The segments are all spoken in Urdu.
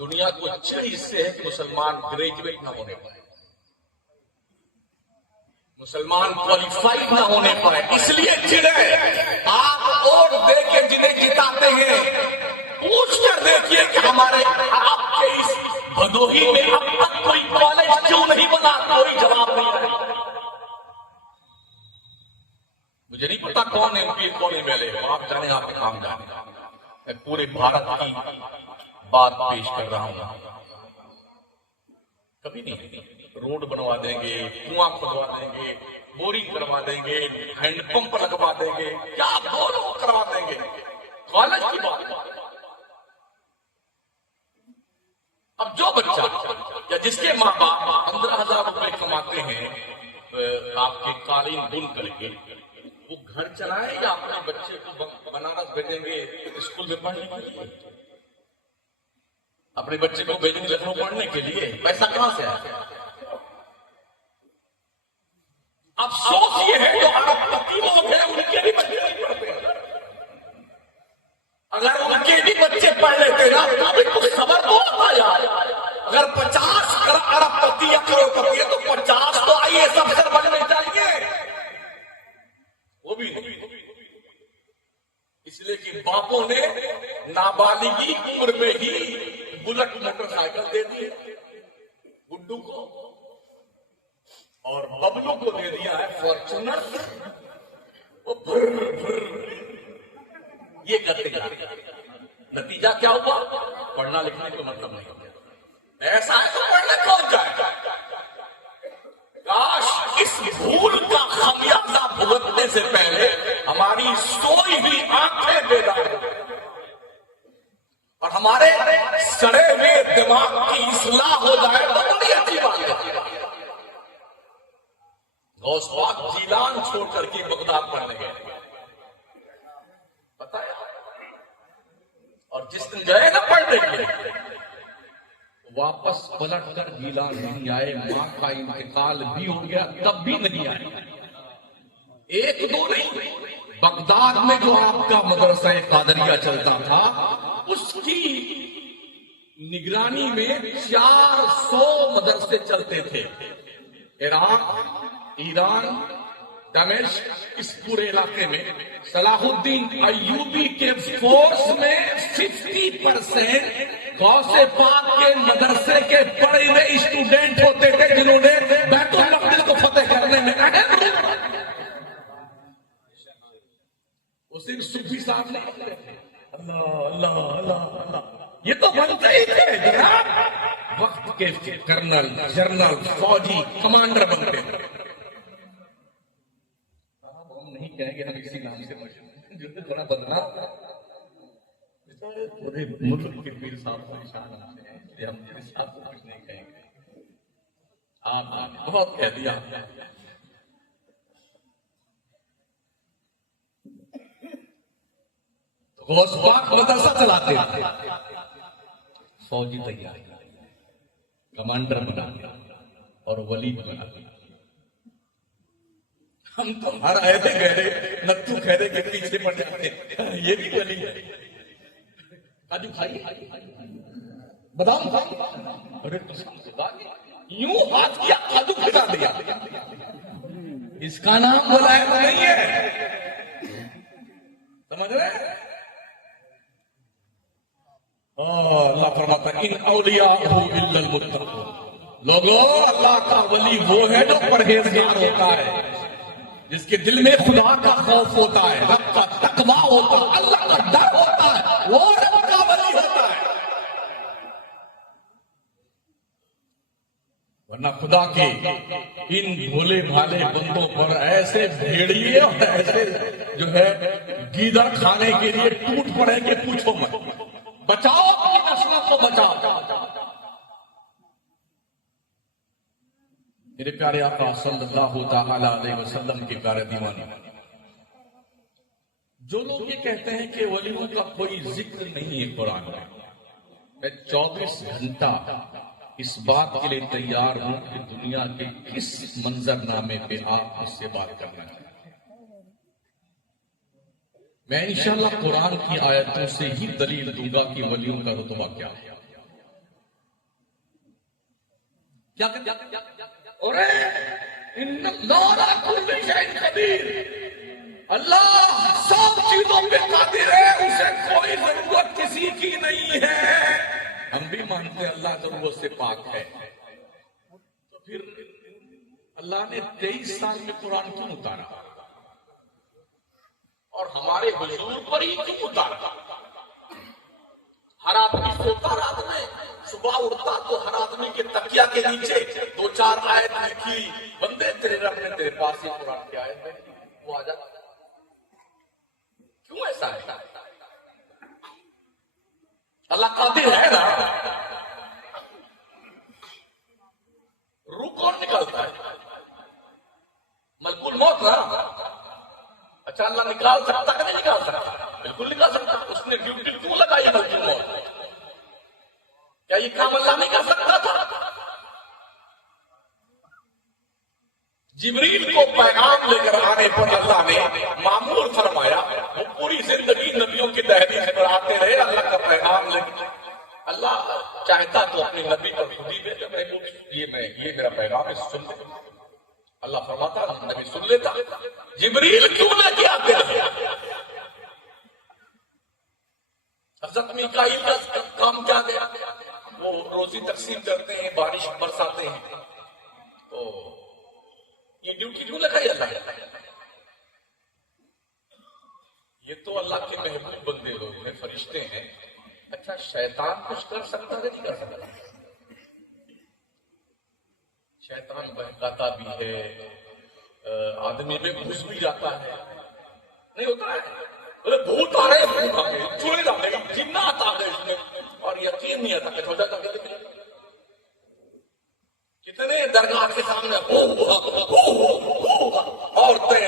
دنیا کو 6 حصے ہیں کہ مسلمان گریجویٹ نہ ہونے پائے، مسلمان کوالیفائڈ نہ ہونے پائے، اس لیے چڑے آپ ووٹ دے کے جنہیں جتاتے ہیں پوچھ کر دیکھیے کہ ہمارے آپ کے اس بھدوہی میں اب تک کوئی کالج کیوں نہیں بنا، کوئی جواب نہیں ہے۔ مجھے نہیں پتا کون ایم پی کون ایم ایل اے، آپ جانے آپ کے کام جانے، میں پورے بھارت کی بات پیش کر رہا ہوں۔ کبھی نہیں روڈ بنوا دیں گے، کنواں کھدوا دیں گے، بورنگ کروا دیں گے، ہینڈ پمپ لگوا دیں گے، کیا بولو کروا دیں گے، کالج کی بات۔ اب جو بچہ یا جس کے ماں باپ 15,000 روپے کماتے ہیں آپ کے قالین بن کر کے، وہ گھر چلائے یا اپنے بچے کو بنارس بھیجیں گے اسکول میں پڑھنے کے لیے؟ اپنے بچے کو بھیجیں گے لکھنؤ پڑھنے کے لیے، پیسہ کہاں سے آئے؟ افسوس یہ ہے جو ارب پتی لوگ ہیں ان کے بھی بچے نہیں پڑھتے، اگر ان کے بھی بچے پڑھ لیتے نا تو بھی کچھ خبر تو ہوتا یار۔ اگر 50 ارب پتی یا کروڑ پتی ہے تو 50 تو آئی ایس افسر بننے چاہیے، وہ بھی نہیں، اس لیے کہ باپوں نے نابالغی عمر میں ہی بلٹ موٹر سائیکل دے دی گڈو کو، اور ببلو کو دے دیا ہے فارچونر، وہ بھر بھر یہ کرتے گا۔ نتیجہ کیا ہوا؟ پڑھنا لکھنے کا مطلب نہیں ہو گیا، ایسا ہے تو پڑھنے کون جائے؟ کاش اس بھول کا خمیازہ بھگتنے سے پہلے ہماری سوئی ہوئی آنکھیں بیدار ہو اور ہمارے سڑے ہوئے دماغ کی اصلاح ہو جائے تو بڑی اچھی بات ہے۔ غوث پاک جیلان چھوڑ کر کے بغداد پڑھنے گئے، پتہ ہے؟ اور جس دن گئے نا پڑھنے کے لیے واپس پلٹ کر گیلان نہیں آئے، ماں کا انتقال بھی ہو گیا تب بھی نہیں آئے۔ ایک دو نہیں، بغداد میں جو آپ کا مدرسہ قادریہ چلتا تھا اس کی نگرانی میں 400 مدرسے چلتے تھے، عراق، ایران، دمشق، اس پورے علاقے میں صلاح الدین ایوبی کے فورس میں 50% غوث پاک کے مدرسے کے پڑھے ہوئے اسٹوڈنٹ ہوتے تھے جنہوں نے بیت المقدس کو فتح کرنے میں اہم رول۔ وہ صرف صوفی صاحب نہیں ہوتے تھے، اللہ اللہ اللہ اللہ، یہ تو بنتے ہی تھے جناب، وقت کے کرنل، جنرل، فوجی، کمانڈر بنتے تھے۔ نہیں کہیں گے ہم اسی نام سے مشہور جو تھوڑا بدلا پورے ملک کے پیر صاحب کو نشان آتے ہیں، اس لیے ہم پیر صاحب کو کچھ نہیں کہیں گے، آپ بہت کہہ دیا۔ غوث پاک مدرسہ چلاتے تھے، فوجی تیار، کمانڈر بنا اور ولی بنا۔ ہم تو ہر آئے تھے گہرے نتو خیرے کے پیچھے پڑ جاتے، یہ بھی ولی ہے، کاجو کھائی بادام کھائی، ارے یوں ہاتھ کیا کاجو کھلا دیا، اس کا نام ولایت نہیں ہے، سمجھ رہے؟ اللہ فرماتا ہے ان اولیاءہ الا المتقون، لوگوں اللہ کا ولی وہ ہے جو پرہیزگار ہوتا ہے، جس کے دل میں خدا کا خوف ہوتا ہے، رب کا تقویٰ ہوتا ہے، اللہ کا ڈر ہوتا ہے، وہ رب کا ولی ہوتا ہے۔ ورنہ خدا کے ان بھولے بھالے بندوں پر ایسے بھیڑیے اور ایسے جو ہے گیدڑ کھانے کے لیے ٹوٹ پڑے کہ پوچھو مت، بچاؤ اپنی نسلوں کو بچاؤ۔ میرے پیارے آقا صلی اللہ تعالی علیہ وسلم کے پیارے دیوانے، جو لوگ یہ کہتے ہیں کہ ولیوں کا کوئی ذکر نہیں ہے قرآن میں 24 گھنٹہ اس بات کے لیے تیار ہوں کہ دنیا کے کس منظر نامے پہ آپ اس سے بات کرنا چاہتے ہیں۔ میں انشاءاللہ قرآن کی آیتوں سے ہی دلیل دوں گا کہ ولیوں کا رتبہ کیا ہے۔ کیا اور ان اللہ علی کل شیء قدیر، اللہ سب چیزوں پہ قادر ہے، اسے کوئی ضرورت کسی کی نہیں ہے۔ ہم بھی مانتے ہیں اللہ ضرورت سے پاک ہے، تو پھر اللہ نے 23 سال میں قرآن کیوں اتارا اور ہمارے حضور پر ہی کیوں اتارا؟ ہر آدمی سوتا رات میں، صبح اٹھتا تو ہر آدمی کے تکیہ کے نیچے 2-4 آیت لکھی، بندے تیرے رب نے تیرے پاس ہی قرآن کی آیت میں وہ آ جاتا۔ کیوں ایسا ہے؟ اللہ قادر ہے نا۔ روح کون نکالتا ہے؟ ملک الموت نا۔ اچھا اللہ نکال سکتا کہ نہیں نکال سکتا؟ بالکل نکال سکتا۔ اس نے ڈیوٹی کیوں لگائی ملک الموت؟ کیا یہ کام اللہ نہیں کر سکتا تھا؟ جبریل کو پیغام لے کر آنے پر اللہ نے معمول فرمایا، وہ پوری زندگی نبیوں کی تحریر پر آتے رہے، اللہ کا پیغام لے کر۔ اللہ چاہتا تو اپنے نبی پر خود ہی بھیجے، یہ میرا پیغام ہے، سن لے۔ اللہ فرماتا نبی سن لیتا، جبریل کیوں لے کے آتے رہے؟ حضرت میکائیل کا کام کیا گیا؟ وہ روزی تقسیم کرتے ہیں، بارش برساتے ہیں، تو یہ ڈیوٹی کیوں لگائی اللہ؟ یہ تو اللہ کے محبوب بندے لوگ ہیں، فرشتے ہیں۔ اچھا شیطان کچھ کر سکتا ہے نہیں کر سکتا؟ شیطان بہکاتا بھی ہے، آدمی میں گھس بھی جاتا ہے، نہیں ہوتا ہے؟ بھوت آ رہے، بھوت آ گئے، چوڑے آ گئے، جنات آ گئے اس میں، اور یقین نہیں آتا کہ ہو جاتا ہے۔ کتنے درگاہ کے سامنے عورتیں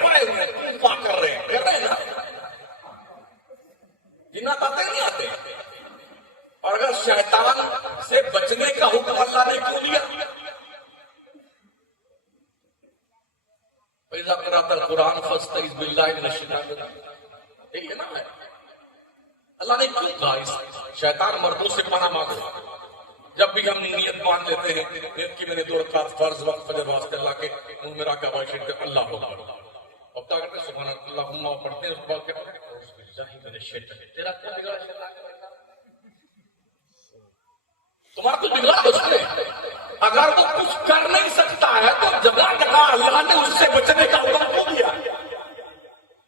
پڑے ہوئے پا کر رہے ہیں نا، جنات آتے نہیں آتے؟ اور اگر شیطان سے بچنے کا حکم اللہ نے کیوں لیا؟ فَإِذَا قَرَأْتَ الْقُرْآنَ فَاسْتَعِذْ بِاللَّهِ مِنَ الشَّيْطَانِ الرَّجِيمِ، یہ نا ہے اللہ نے کیوں کہا شیطان مردوں سے پناہ مانگو؟ جب بھی ہم نیت مان لیتے ہیں نیت کی میں نے 2 رکعت فرض وقت فجر واسطے اللہ کے منہ میں رکھا ہوا شرک اللہ ہوگا، اور کیا کرتے ہیں سبحان اللہ پڑھتے ہیں، اس کے بعد کیا پڑھتے ہیں میرے شیطان تیرا کیا بگڑا شیطان؟ تمہارا کچھ بگڑا اس نے؟ اگر وہ کچھ کر نہیں سکتا ہے تو جگہ جگہ اللہ نے اس سے بچنے کا حکم کیوں دیا؟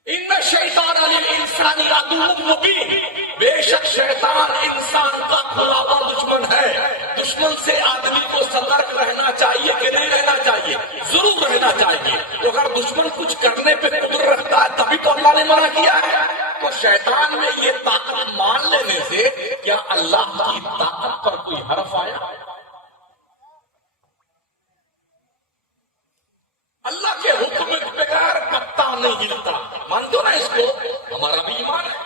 ان شیطان للانسان عدو مبین، بے شک شیطان انسان کا کھلا ہوا دشمن ہے۔ دشمن سے آدمی کو سترک رہنا چاہیے کہ نہیں رہنا چاہیے؟ ضرور رہنا چاہیے۔ تو اگر دشمن کچھ کرنے پہ قدر رکھتا ہے تبھی تو اللہ نے منع کیا ہے۔ تو شیطان میں یہ طاقت مان لینے سے کیا اللہ کی طاقت پر کوئی حرف آیا؟ اللہ کے حکم کے بغیر پتا نہیں ہلتا، مانتے ہو نا اس کو؟ ہمارا بھی ایمان ہے۔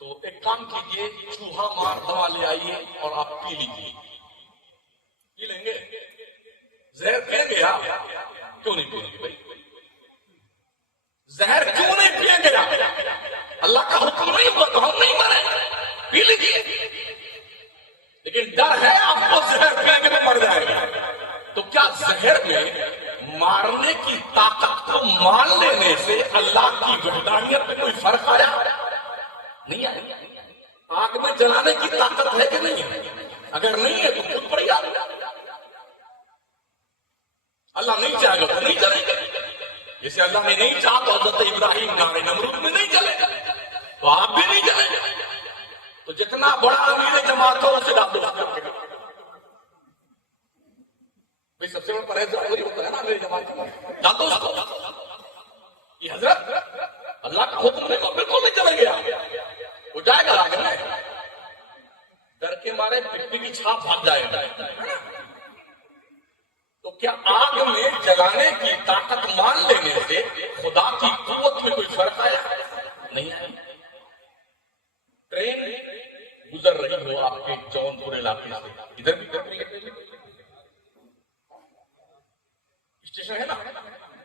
تو ایک کام کیجئے، چوہا مار دوا لے آئیے اور آپ پی لیجیے۔ پی لیں گے؟ زہر پئیں گے آپ؟ کیوں نہیں پئیں گے بھائی؟ زہر کیوں نہیں پئیں گے آپ؟ اللہ کا حکم نہیں ہوا تو ہم نہیں مریں، پی لیجیے۔ لیکن ڈر ہے آپ کو زہر پئیں گے تو مر جائے گا۔ تو کیا زہر میں مارنے کی طاقت کو مان لینے سے اللہ کی وحدانیت میں کوئی فرق آیا؟ نہیں آیا۔ آگ میں جلانے کی طاقت ہے کہ نہیں ہے؟ اگر نہیں ہے تو خود پڑ گیا۔ اللہ نہیں چاہے گا تو نہیں جلے گا۔ جیسے اللہ نے نہیں چاہا تو حضرت ابراہیم نارے نمرود میں نہیں جلے گا، تو آپ بھی نہیں جلے گا۔ تو جتنا بڑا امیر جماعت ہو اسے ڈال دو۔ سب سے بڑا پرہیزگار وہی ہوتا ہے نا میری جماعت کا، ڈال دو اس کو۔ یہ حضرت اللہ کا حکم نہیں، بالکل نہیں چلے گیا، وہ جائے گا آگے میں، ڈر کے مارے پٹی کی چھاپ بھاگ جائے گا۔ تو کیا آگ میں جلانے کی طاقت مان لینے سے خدا کی قوت میں کوئی فرق آیا؟ نہیں آیا۔ ٹرین گزر رہی ہو آپ کے جونپور علاقے سے، ادھر بھی کرتے ہیں اسٹیشن ہے نا،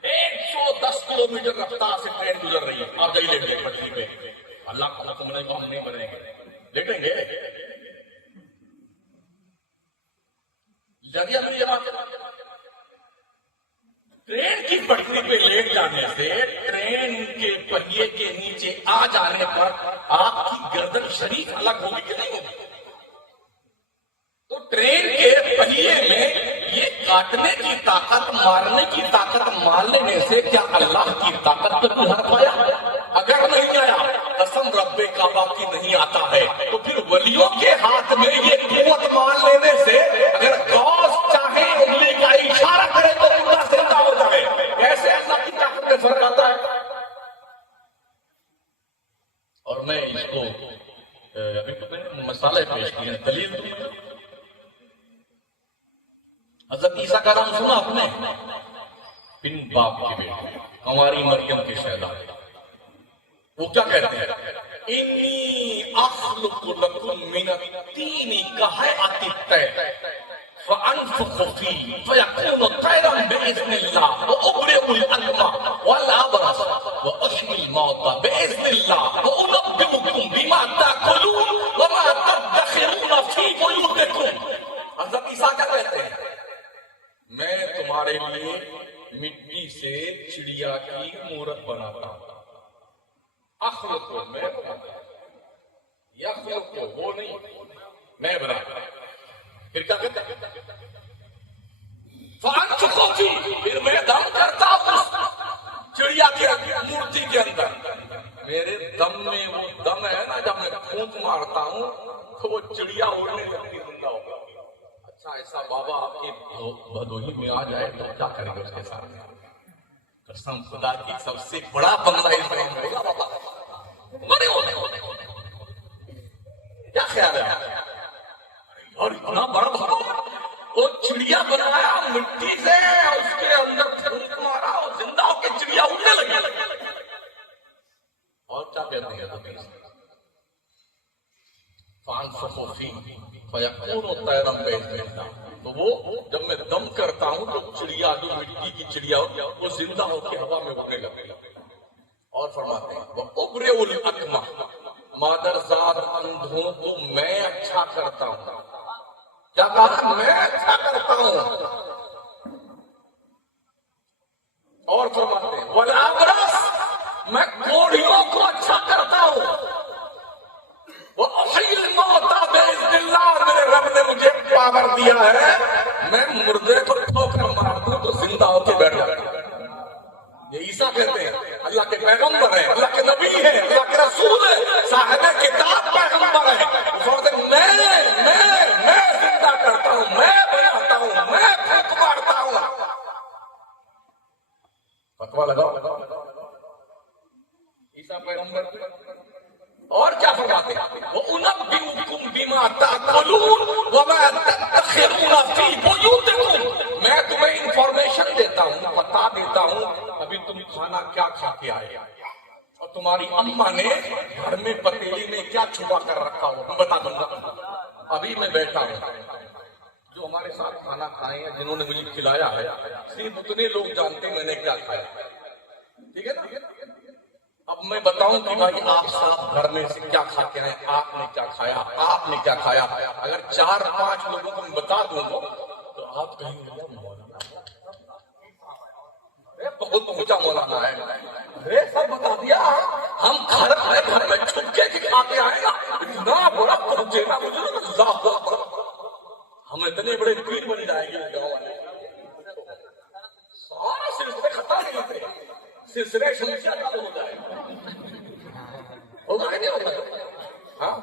110 کلومیٹر رفتار سے ٹرین گزر رہی ہے، آپ جائیے لیٹیں گے پٹری پہ، اللہ کا حکم نہیں ہم نہیں بنیں گے، لیٹیں گے۔ الگ ہوگی کہ نہیں ہوگی؟ تو ٹرین کے پہیے میں یہ کاٹنے کی طاقت، مارنے کی طاقت مان لینے سے کیا اللہ کی طاقت پر بھی حرف آیا؟ اگر نہیں آیا، قسم رب کعبہ کی نہیں آتا ہے، تو پھر ولیوں کے ہاتھ میں یہ قوت مان لینے سے اگر غوث چاہے انگلی کا اشارہ کرے تو مردہ زندہ ہو جائے، کیسے اللہ کی طاقت میں فرق آتا ہے؟ اور میں اس کو ابھی تو میں نے مسئلے پیش کیے، دلیل دوں۔ حضرت عیسیٰ کا نام سنا آپ نے؟ بن باپ کے بیٹے، ہماری مریم کے شہزادے، وہ کیا کہتے ہیں؟ انی اخلق لکم من الطین کہیئۃ الطیر فانفخ فیہ فیکون طیرا باذن اللہ وابرئ الاکمہ والابرص واحیی الموتى باذن اللہ وانبئکم بما تاکلون وما تدخرون فی بیوتکم۔ حضرت عیسیٰ کیا کہتے ہیں؟ میں تمہارے لیے مٹی سے چڑیا کی مورت بناتا ہوں، اخلق کو میں بناتا ہوں، یخلق کو وہ نہیں، میں بناتا ہوں۔ پھر کیا کہتا ہے؟ فانفخ فیہ، پھر میں دم کرتا ہوں چڑیا کی مورتی کے اندر، میرے دم میں وہ دم ہے نا، جب میں پھونک مارتا ہوں تو وہ چڑیا اڑنے لگتی، زندہ ہوگا۔ اچھا ایسا بابا آپ کی بھدوہی میں آ جائے تو کیا کریں گے اس کے ساتھ؟ قسم خدا کی سب سے بڑا بندہ اسلام ہوگا بابا، مرے ہونے کیا خیال ہے؟ اور اتنا بڑا بابا، وہ چڑیا بنایا مٹی سے، اس کے اندر پھونک مارا اور زندہ ہو کے چڑیا اڑنے لگی۔ اور کیا کہتے ہیں؟ فانفخ فیہ فیکون طیرا باذن اللہ، تو وہ جب میں دم کرتا ہوں تو چڑیا، جو مٹی کی چڑیا وہ زندہ ہو کے ہوا میں اڑنے لگے۔ اور فرماتے ہیں وابرئ الاکمہ، مادرزاد اندھوں کو میں اچھا کرتا ہوں۔ کیا کہا؟ میں اچھا کرتا ہوں۔ اور فرماتے ہیں والابرص، میں کوڑھیوں کو اچھا کرتا ہوں۔ وَأُحْيِي الْمَوْتَى بِإِذْنِ اللَّهِ، میرے رب نے مجھے پاور دیا ہے، میں مردے کو ٹھوکر مار دوں تو زندہ ہو کے بیٹھ جاتا ہوں۔ یہ عیسیٰ کہتے ہیں اللہ کے پیغمبر ہیں، اللہ کے نبی ہیں، اللہ کے رسول ہیں، صاحب کتاب پیغمبر ہیں۔ میں زندہ کرتا ہوں، میں بناتا ہوں، میں پھونک مارتا ہوں۔ فتویٰ لگاؤ عیسیٰ پیغمبر۔ اور کیا فرماتے ہیں؟ وَأُنَبِّئُكُم بِمَا تَأْكُلُونَ وَمَا تَدَّخِرُونَ فِي بُيُوتِكُم، میں تمہیں انفارمیشن دیتا ہوں، بتا دیتا ہوں ابھی تم کھانا کیا کھا کے آئے، اور تمہاری اماں نے گھر میں پتیلی میں کیا چھپا کر رکھا ہو، میں بتا دوں گا۔ ابھی میں بیٹھا ہوں، جو ہمارے ساتھ کھانا کھائے ہیں، جنہوں نے مجھے کھلایا ہے، صرف اتنے لوگ جانتے ہیں میں نے کیا کھایا، ٹھیک ہے نا؟ اب میں بتاؤں کہ بھائی آپ صاحب گھر میں سے کیا کھاتے ہیں، آپ نے کیا کھایا، آپ نے کیا کھایا، اگر 4-5 لوگوں کو میں بتا دوں تو آپ کہیں گے مولانا بہت اونچا مولانا ہے، سب بتا دیا، ہم گھر میں چھپ کے کھا کے آئے گا، اتنا بڑا پہنچے گا مجھے، ہم اتنے بڑے پیر بن جائیں گے گاؤں والے، سارا سلسلے ختم نہیں ہوتے، سلسلے شمسیہ ختم ہو جائے گا، ہوگا کہ نہیں ہوگا؟ ہاں،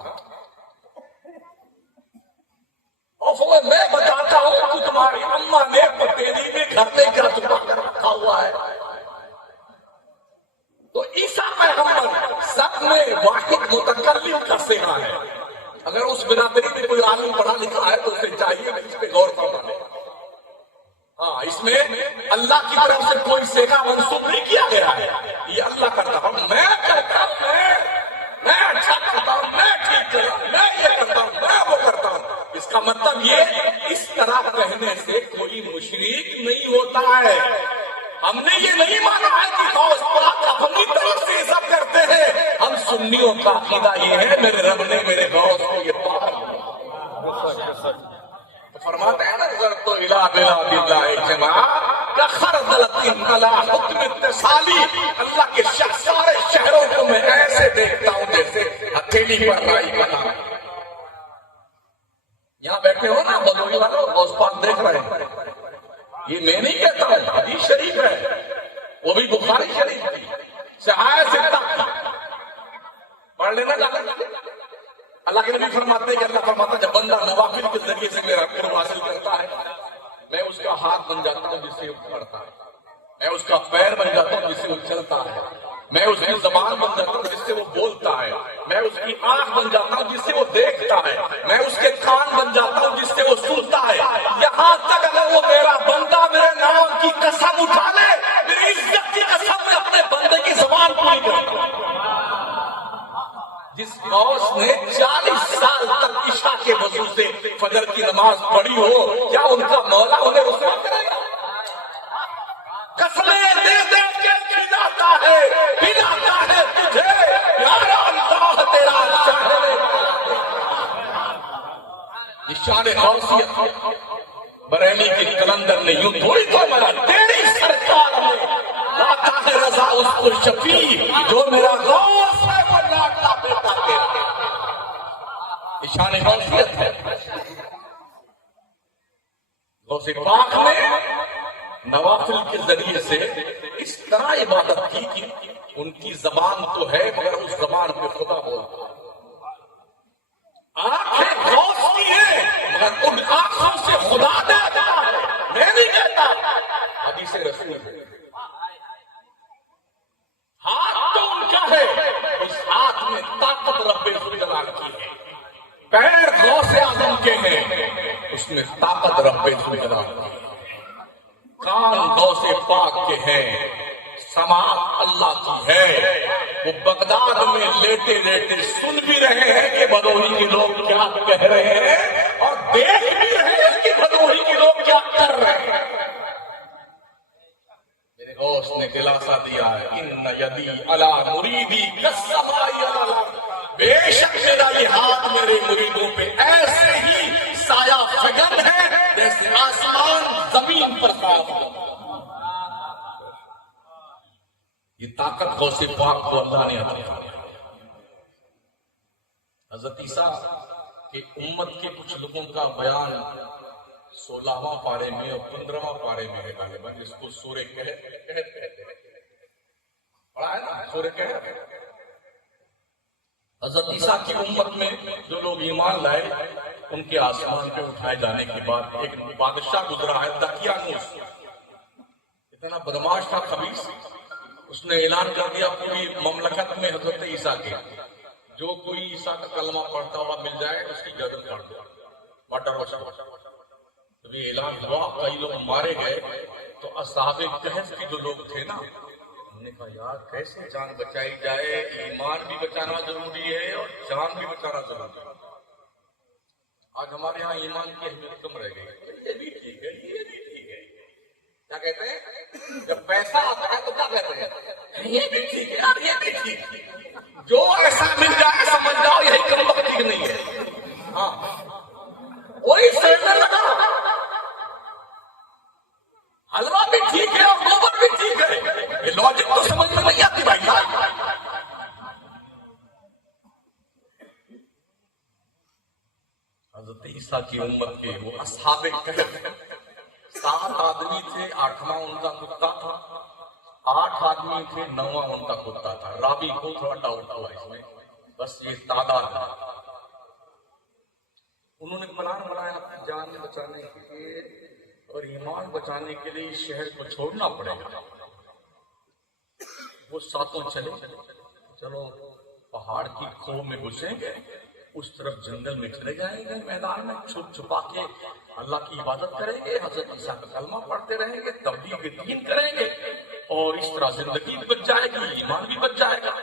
اور میں بتاتا ہوں کہ تمہاری اماں نے پتیلی میں گھر میں کیا چھپا کر رکھا ہوا ہے۔ تو عیسیٰ پیغمبر سب میں واحد متکلم کا صیغہ ہے، اگر اس برادری میں کوئی عالم پڑھا لکھا ہے تو اسے چاہیے کہ اس پہ غور فرمائے۔ ہاں، اس میں اللہ کی طرف سے کوئی صیغہ منسوب نہیں کیا گیا ہے، یہ اللہ کرتا ہوں، میں کرتا ہوں، میں اچھا کرتا ہوں، میں ٹھیک کرتا ہوں، میں یہ کرتا ہوں، میں وہ کرتا ہوں۔ اس کا مطلب یہ اس طرح کہنے سے کوئی مشرک نہیں ہوتا ہے۔ ہم نے یہ نہیں مانا ہے کہ غوث پاک اپنی طرف سے سب کرتے ہیں، ہم سنیوں کا عقیدہ یہ ہے میرے رب نے میرے غوث کو یہ پاک فرماتے ہیں نا، ضرب الہ بلاد اللہ جماع کخردلۃ علی حکم اتصالی، اللہ کے سارے شہروں کو میں ایسے دیکھتا ہوں جیسے ہتھیلی پر رائی بنا، یہاں بیٹھے ہو نا بدوئی والوں، غوث پاک دیکھ رہے ہیں، یہ میں نہیں کہتا ہوں، حدیث شریف ہے، وہ بھی بخاری شریف کی صحاح ستہ پڑھ لینا جا کر۔ اللہ کے نبی فرماتے ہیں کہ اللہ فرماتا ہے جب بندہ نوافل کے ذریعے سے میرا قرب حاصل کرتا ہے، میں اس کا ہاتھ بن جاتا ہوں جس سے وہ پڑھتا ہے، میں اس کا پیر بن جاتا ہوں جس سے وہ چلتا ہے، میں اس کی زبان بن جاتا ہوں جس سے وہ بولتا ہے، میں اس کی آنکھ بن جاتا ہوں جس سے وہ دیکھتا ہے، میں اس کے کان بن جاتا ہوں جس سے وہ سنتا ہے، یہاں تک اگر وہ میرا بندہ میرے نام کی قسم اٹھا لے، میری عزت کی قسم میں اپنے بندے کی زبان پوری کرتا ہوں۔ جس غوث نے 40 سال تک عشاء کے وضو سے فجر کی نماز پڑھی ہو، کیا ان کا مولا انہیں رسوا کرے گا؟ قسمیں دے دے کے کھلاتا ہے پلاتا ہے تجھے، یارا اللہ تیرا چاہے۔ شان غوثیت بریلی کے کلندر نے یوں تھوڑی تو ملا، تیری سرکار میں لاتا ہے رضا اس کو شفیع، جو میرا غوث ہے وہ لاتا بیٹا تیرا۔ شان غوثیت ہے۔ غوث پاک نے نوافل کے ذریعے سے اس طرح عبادت کی کہ ان کی زبان تو ہے مگر اس زبان پہ خدا بولتا، آنکھیں غوث کی ہیں مگر ان آنکھوں سے خدا دیتا ہے، میں نہیں کہتا، حدیث رسول ہے۔ ہاتھ تو ان کا ہے، اس ہاتھ میں طاقت رب ذوالجلال کی ہے، پیر غوث اعظم کے ہیں، اس میں طاقت رب ذوالجلال کی ہے، کان غوث پاک کے ہیں، سماعت اللہ کی ہے، وہ بغداد میں لیٹے لیٹے سن بھی رہے ہیں کہ بھدوہی کے لوگ کیا کہہ رہے ہیں، اور دیکھ بھی رہے ہیں کہ بھدوہی کے لوگ کیا کر رہے ہیں۔ میرے غوث نے دلاسا دیا ہے، ان یدی علی مریدی کالسماء علی الارض، بے شک میرا یہ ہاتھ میرے مریدوں پہ ایسے ہی سایہ فگن ہے جیسے آسمان زمین پر صاف ہے۔ یہ طاقت غوث پاک کو اللہ نے عطا کی۔ حضرت عیسیٰ کہ امت کے کچھ لوگوں کا بیان 16واں پارے میں اور 15واں پارے میں ہے غالباً، جس کو سورہ کہف کہتے ہیں، پڑھا ہے نا سورہ کہف۔ حضرت عیسیٰ کی امت میں جو لوگ ایمان لائے ان کے آسمان پہ اٹھائے جانے کے بعد ایک بادشاہ گزرا ہے دقیانوس، اتنا بدماش تھا خبیث، اس نے اعلان کر دیا پوری مملکت میں حضرت عیسیٰ کے جو کوئی عیسیٰ کا کلمہ پڑھتا ہوا مل جائے اس کی گردن کاٹ دو، مٹر وشا۔ جب یہ اعلان ہوا کئی لوگ مارے گئے تو اصحاب کہف کے جو لوگ تھے نا، انہوں نے کہا یار کیسے جان بچائی جائے، ایمان بھی بچانا ضروری ہے اور جان بھی بچانا ضروری ہے۔ آج ہمارے ہاں ایمان کی اہمیت کم رہ گئی، یہ بھی ٹھیک ہے یہ بھی ٹھیک ہے، کیا کہتے ہیں جب پیسہ آتا ہے تو کیا کہتے ہیں یہ بھی ٹھیک ہے اور یہ بھی ٹھیک ہے، جو ایسا مل جائے سمجھ جاؤ یہی کم وقت ٹھیک نہیں ہے۔ ہاں وہی سینٹر لگا، حلوہ بھی ٹھیک ہے اور گوبر بھی ٹھیک ہے، یہ لاجک تو سمجھ میں نہیں آتی بھائی۔ حضرت عیسیٰ کی امت کے وہ اصحاب کہف 7 آدمی تھے، 8واں ان کا کتا تھا، 8 آدمی تھے، 9واں ان کا کتا تھا، راوی کو تھوڑا ڈاؤٹ ہوا اس میں، بس یہ تعداد تھا۔ انہوں نے پلان بنایا اپنی جان بچانے کے لیے اور ایمان بچانے کے لیے شہر کو چھوڑنا پڑے گا۔ وہ ساتوں چلے، چلو پہاڑ کی کھو میں گھسیں گے، اس طرف جنگل میں چلے جائیں گے، میدان میں چھپ چھپا کے اللہ کی عبادت کریں گے، حضرت عیسیٰ کا کلمہ پڑھتے رہیں گے، تبلیغ دین کریں گے، اور اس طرح زندگی بھی بچ جائے گی، ایمان بھی بچ جائے گا۔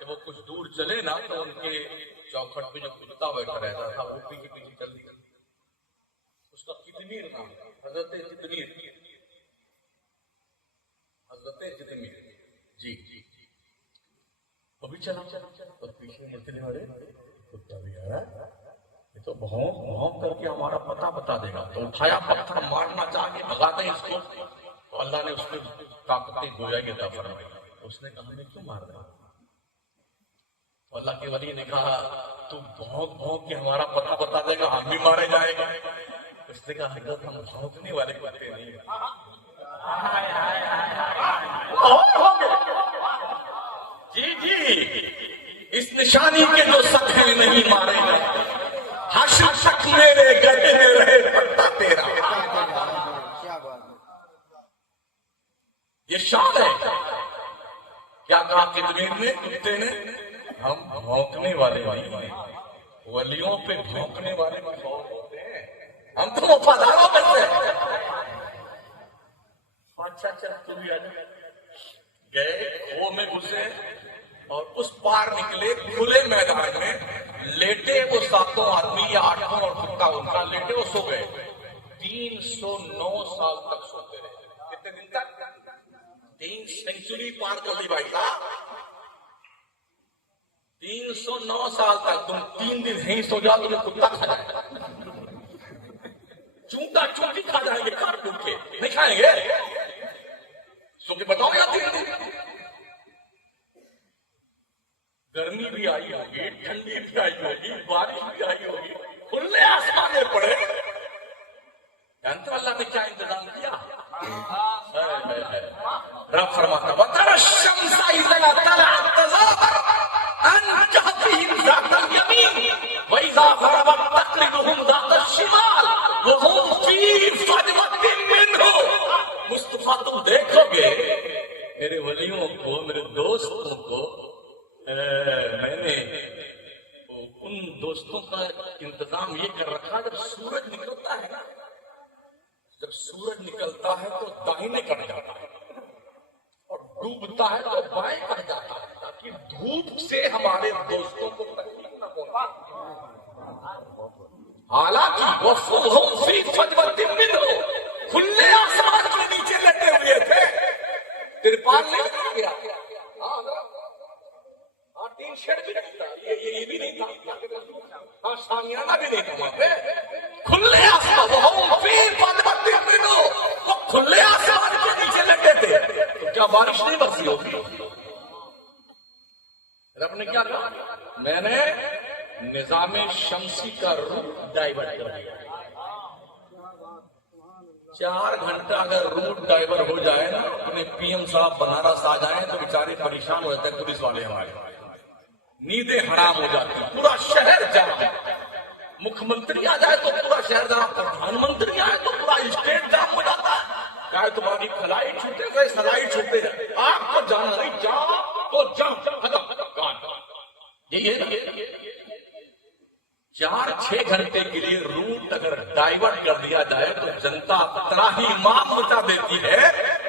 جب وہ کچھ دور چلے نا تو ان کے چوکھٹ پہ جو کتا بیٹھا رہتا تھا وہ پیچھے پیچھے چل دیا، اس کا کتمیر نام، حضرت کتمیر، حضرت کتمیر جی ابھی چلا تو پیچھے مچھلی والے کتا بھی آ رہا ہے، یہ تو بھونک کر کے ہمارا پتہ بتا دے گا، تو اٹھایا پتھر مارنا چاہ کے بھگاتے ہیں اس کو، تو اللہ نے اس کو طاقتیں گویا کے عطا فرمائی۔ اس نے کہا ہمیں کیوں مار رہا ہے؟ اللہ کے ولی نے کہا تو بھونک بھونک کے ہمارا پتہ بتا دے گا ہم بھی مارے جائیں گے. اس نے کہا حضرت ہم بھونکنے والے کتے نہیں ہیں. جی جی اس نشانی کے جو سکھے نہیں مارے گئے حشر تک میرے گدے میں رہے پتا تیرا. یہ شان ہے. کیا کہا کتمیر نے کتے نے ہم بھونکنے والے نہیں ہیں ولیوں پہ بھونکنے والے مخلوق ہوتے ہیں ہم تو وفاداروں میں سے. اچھا اچھا تم بھی گئے کھو میں گھسے اور اس پار نکلے کھلے میدان میں لیٹے وہ 7 آدمی یا 8 اور کتا ان کا لیٹے وہ سو گئے. 309 سال تک سوتے رہے. کتنے دن تک؟ 3 سینچری پار کر دی بھائی صاحب. 309 سال تک. تم 3 دن نہیں سو جاؤ تمہیں کتا کھا جائے گا. چونٹا چونٹی کھا جائیں گے کاٹ ٹوٹ کے. نہیں کھائیں گے سو کے بتاؤ یا 3 دن. گرمی بھی آئی ہوگی ٹھنڈی بھی آئی ہوگی بارش بھی آئی ہوگی کھلے آسمان میں پڑے. جانتے اللہ نے کیا انتظام کیا؟ رب فرماتا وَتَرَى الشَّمْسَ إِذَا طَلَعَتْ تَزَاوَرُ عَنْ جَهْتِهِمْ ذَاتَ الْيَمِينِ وَإِذَا غَرَبَتْ تَقْرِضُهُمْ ذَاتَ الشِّمَالِ وَهُمْ فِي فَجْوَةٍ مِّنْهُ. مصطفیٰ تم دیکھو گے میرے ولیوں کو میرے دوستوں کو میں نے ان دوستوں کا انتظام یہ کر رکھا جب سورج نکلتا ہے نا جب سورج نکلتا ہے تو داہنے کٹ جاتا ہے اور ڈوبتا ہے تو بائیں کٹ جاتا ہے تاکہ دھوپ سے ہمارے دوستوں کو تکلیف نہ پہنچے. حالانکہ وَفُوهُمْ فِي فَجْوَةٍ مِّنْهُ کھلے آسمان کے نیچے لٹے ہوئے تھے. ترپال نہیں گیا. تین شیڈ بھی نہیں تھا. یہ بھی نہیں تھا. ہاں شامیانہ بھی نہیں تھا وہاں پہ. کھلے آسمان وہ کھلے آسمان کے نیچے لٹے تھے تو کیا بارش نہیں برسی ہوگی؟ رب نے کیا کہا میں نے نظام شمسی کا روٹ ڈائیورٹ کر دیا. 4 گھنٹہ اگر روٹ ڈائیور ہو جائے نا انہیں پی ایم صاحب بنارس آ جائیں تو بیچارے پریشان ہو جاتے ہیں. پولیس والے ہمارے نیندیں حرام ہو جاتی ہیں. پورا شہر جام. مکھ منتری آ جائے تو پورا شہر جام. پردھان منتری آئے تو پورا اسٹیٹ جام ہو جاتا ہے. چاہے تمہاری کھلائی چھوٹے گئے سلائی چھوٹے جائے آپ کو جانا نہیں جاؤ تو جاؤ. 4-6 گھنٹے کے لیے روٹ اگر ڈائیورٹ کر دیا جائے تو جنتا اتنا ہی مام مچا دیتی ہے.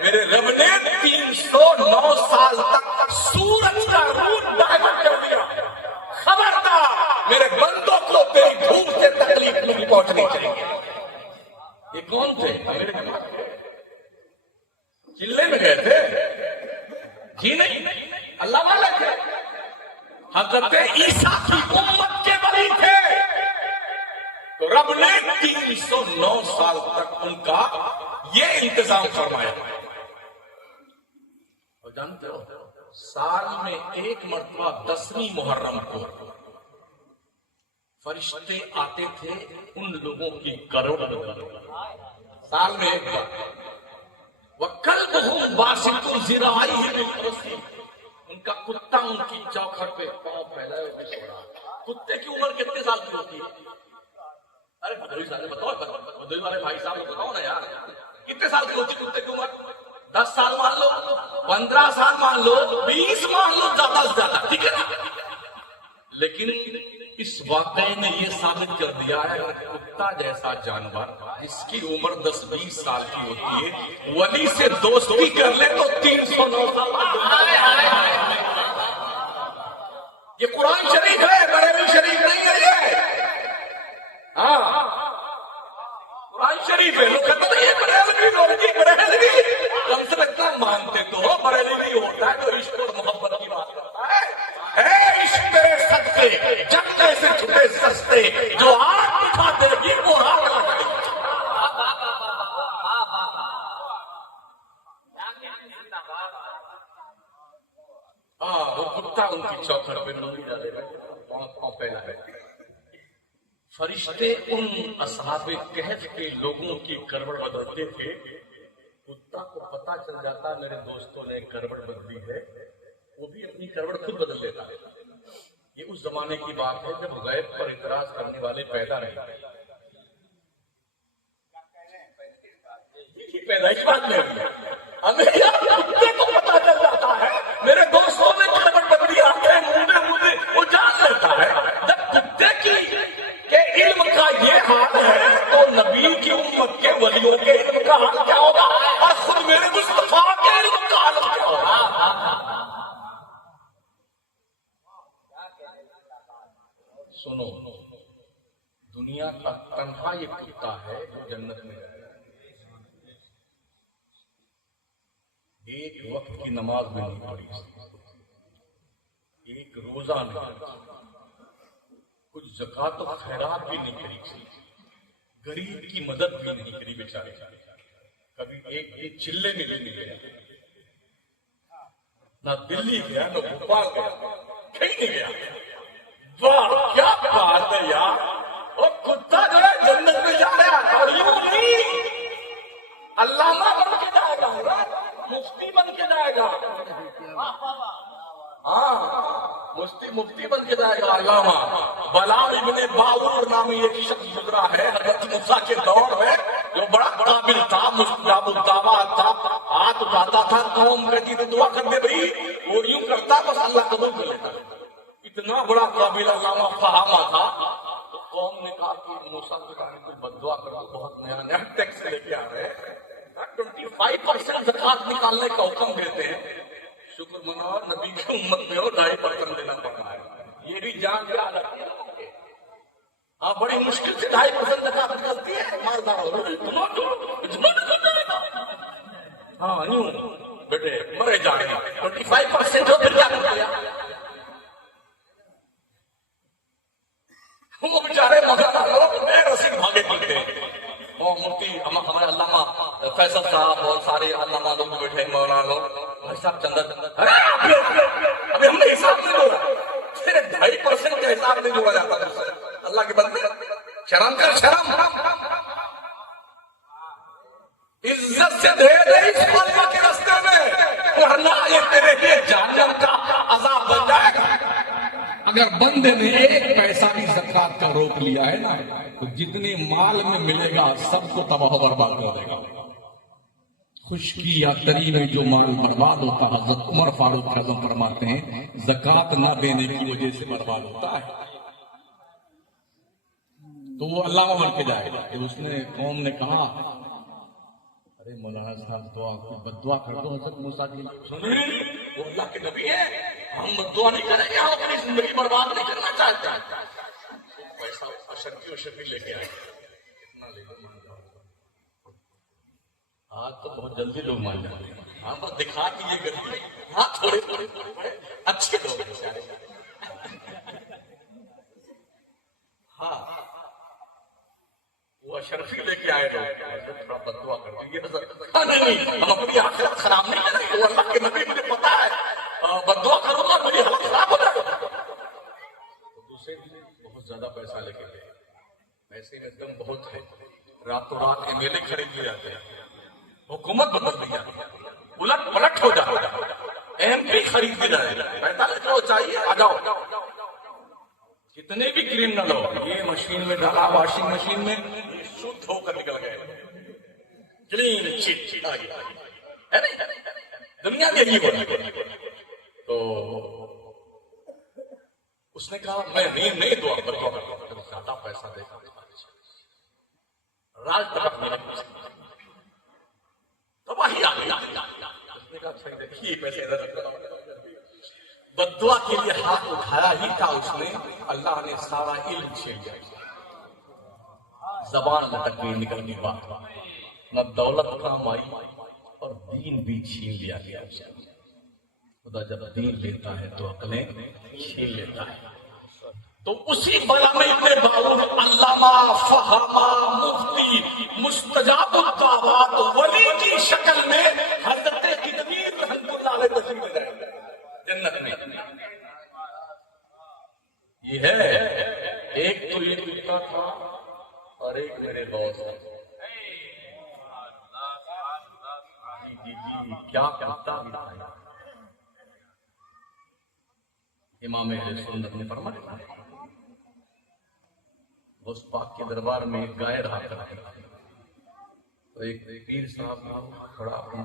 میرے رب نے 309 سال تک سورج کا روٹ ڈائیورٹ کر دیا. خبردار میرے بندوں کو تیری دھوپ سے تکلیف نہیں پہنچنی چاہیے. یہ کون تھے؟ چلے میں گئے تھے جی نہیں اللہ والے تھے. حضرت عیسیٰ کی امت کے ولی تھے تو رب نے 309 سال تک ان کا یہ انتظام فرمایا. اور جانتے ہو سال میں 1 مرتبہ 10ویں محرم کو فرشتے آتے تھے ان لوگوں کی کروڑ سال میں 1 بار. وَكَلْبُهُمْ بَاسِطٌ ذِرَاعَيْهِ بِالْوَصِيلِ ان کا کتا ان کی چوکھٹ پہ پاؤں پھیلائے ہوئے سو رہا. کتے کی عمر کتنے سال کی ہوتی ہے؟ ارے بھدوئی صاحب بتاؤ بھدوئی والے بھائی صاحب کو بتاؤ نا یار کتنے سال کی ہوتی ہے کتے کی عمر؟ 10 سال مان لو 15 سال مان لو 20 مان لو زیادہ سے زیادہ ٹھیک ہے. لیکن اس واقعے نے یہ ثابت کر دیا ہے کتا جیسا جانور جس کی عمر 10-20 سال کی ہوتی ہے ولی سے دوستی کر لے تو 309 سال. یہ قرآن شریف ہے بریلوی شریف نہیں ہے. یہ ہاں قرآن شریف ہے. لوگ کہتے ہیں یہ بریلوی لوگ بریلوی کم سے اتنا مانتے تو ہو بریلوی ہوتا ہے تو عشق اور محبت کی بات کرتا ہے. عشق تیرے صدقے جب کیسے چھپے سستے جو آگ دکھا دے گی وہ آگ لگا دے گی. ہاں وہ کتا ان کی چوکھٹ پہ نوری ڈالے فرشتے ان اصحاب کہف کے لوگوں کی کروڑ بدلتے تھے. کتا کو پتا چل جاتا میرے دوستوں نے کروڑ بدلی ہے، وہ بھی اپنی کروڑ خود بدل لیتا ہے. یہ اس زمانے کی بات ہے جب غیب پر اعتراض کرنے والے پیدا رہے. پیدائش بات میں ہمیں کتے کو پتا چل جاتا ہے میرے دوستوں نے کروڑ بدلی، آنکھیں مودے مودے وہ جان لیتا ہے. جب کتے کے علم کا یہ حال ہے تو نبی کی امت کے ولیوں کے علم کا حال کیا ہوگا، اور خود میرے مصطفیٰ کے علم کا حال کیا ہوگا. سنو، دنیا کا تنہا یہ کتا ہے جو جنت میں جائے گا. ایک وقت کی نماز بھی نہیں پڑھی، ایک روزہ نہیں، کچھ زکات و خیرات بھی نہیں کری، غریب کی مدد بھی نہیں کری بیچارے. کبھی ایک چلے میں بھی نہیں گیا، نہ دلی گیا نہ بھوپال گیا، کہیں نہیں گیا. واہ کیا بات ہے یار، اور کتا جو ہے جنت میں جا رہا ہے. اور یوں نہیں علامہ بن کے جائے گا، مفتی بن کے جائے گا. ہاں مفتی بن کے جائے گا. علامہ بلال ابن باور نامی ایک شخص گزرا ہے حضرت موسیٰ کے دور میں، جو بڑا قابل تھا، مستجاب الدعوات تھا. ہاتھ اٹھاتا تھا، قوم کہتی تھی دعا کر دے بھائی، وہ یوں کرتا بس اللہ قبول کر لیتا. اتنا بڑا قابل علامہ فہامہ تھا. تو قوم نے کہا کہ موسیٰ کے بارے میں بد دعا کرو، بہت نیا ٹیکس لے کے آ رہے ہیں، 25% زکات نکالنے کا حکم دیتے ہیں. شکر منو نبی کی امت میں ہو 2.5% دینا پڑتا ہے. یہ بھی جان کے آ جاتی ہے. ہاں بڑی مشکل سے 2.5% زکات نکلتی ہے. مالدار ہاں یوں بیٹے مرے جائے گا. 25% ہو پھر کیا کر دیا. وہ بیچارے مولانا لوگ بے رسید بھاگے پھرتے ہیں. مفتی ہمارے علامہ فیصل صاحب اور سارے علامہ لوگ بیٹھے مولانا لوگ، بھائی صاحب چندر ابھی ہم نے حساب نہیں جوڑا. 2.5% کا حساب نہیں جوڑا جاتا مجھ سے. اللہ کے بندے شرم کر، شرم عزت سے دے دے اس اللہ کے راستے میں، ورنہ یہ تیرے لیے جہنم کا عذاب بن جائے گا. اگر بندے نے ایک پیسہ بھی زکات کا روک لیا ہے نا تو جتنے مال میں ملے گا سب کو تباہ و برباد کر دے گا. خشکی یا تری میں جو مال برباد ہوتا ہے حضرت عمر فاروق اعظم فرماتے ہیں زکات نہ دینے کی وجہ سے برباد ہوتا ہے. تو وہ علامہ بن کے جائے گا. اس نے قوم نے کہا ارے مولانا صاحب دعا بد دعا کر دو حضرت موسیٰ کی. وہ اللہ کے نبی ہے، ہم بد دعا نہیں کریں گے، ہم اپنی زندگی برباد نہیں کرنا چاہتے. پیسہ اشرفی لے کے آئے اتنا لے کر مان جاؤ. آج تو بہت جلدی لوگ مان جاتے ہیں. ہاں بس دکھا کے یہ کرتے ہیں. ہاں تھوڑے تھوڑے اچھے لوگ ہیں. ہاں وہ اشرفی لے کے آئے لوگ تھوڑا بد دعا کر دیں. یہ نہیں ہم اپنی آخرت خراب نہیں کریں گے. وہ اللہ کے نبی مجھے پتا ہے بد دعا کروں گا میری حالت خراب ہو جائے گا. دوسرے بہت زیادہ پیسہ لے کے گئے، پیسے میں دم بہت ہے. راتوں رات ایم ایل اے خرید لیے جاتے ہیں، حکومت بدل دی جاتی ہے، الٹ پلٹ ہو جاتا ہے. ایم پی خرید دی جائے، 45 چاہیے آ جاؤ. کتنے بھی کرمنل ہو یہ مشین میں ڈالا، واشنگ مشین میں شدھ ہو کر نکل گئے. کلین چٹ آ گیا ہے نہیں. دنیا میں یہی ہوئی. تو اس نے کہا میں نہیں دعا کرتا ہوں، زیادہ پیسہ دے گا راج تک میں نے تباہی آ گئی. اس نے کہا صحیح دیکھیے پیسے بد دعا کے لیے ہاتھ اٹھایا ہی تھا اس نے، اللہ نے سارا علم چھین لیا. زبان میں تک نہیں نکلنی بات، نہ دولت کام آئی اور دین بھی چھین لیا گیا. خدا جب دین لیتا ہے تو عقلیں چھین لیتا ہے. تو اسی بلا میں ابن باور علامہ فہامہ مفتی مستجاب الدعوات ولی کی شکل میں حضرت کتبیر رحمۃ اللہ علیہ تشریف لے جائیں گے جنت میں. یہ ہے ایک تو یہ کتا تھا اور ایک میرے دوست تھا. جی کیا کتا تھا. امام اہل سنت نے فرمایا اس پاک کے دربار میں ایک گائے رہا کرتے تھے. تو ایک پیر صاحب تھا کھڑا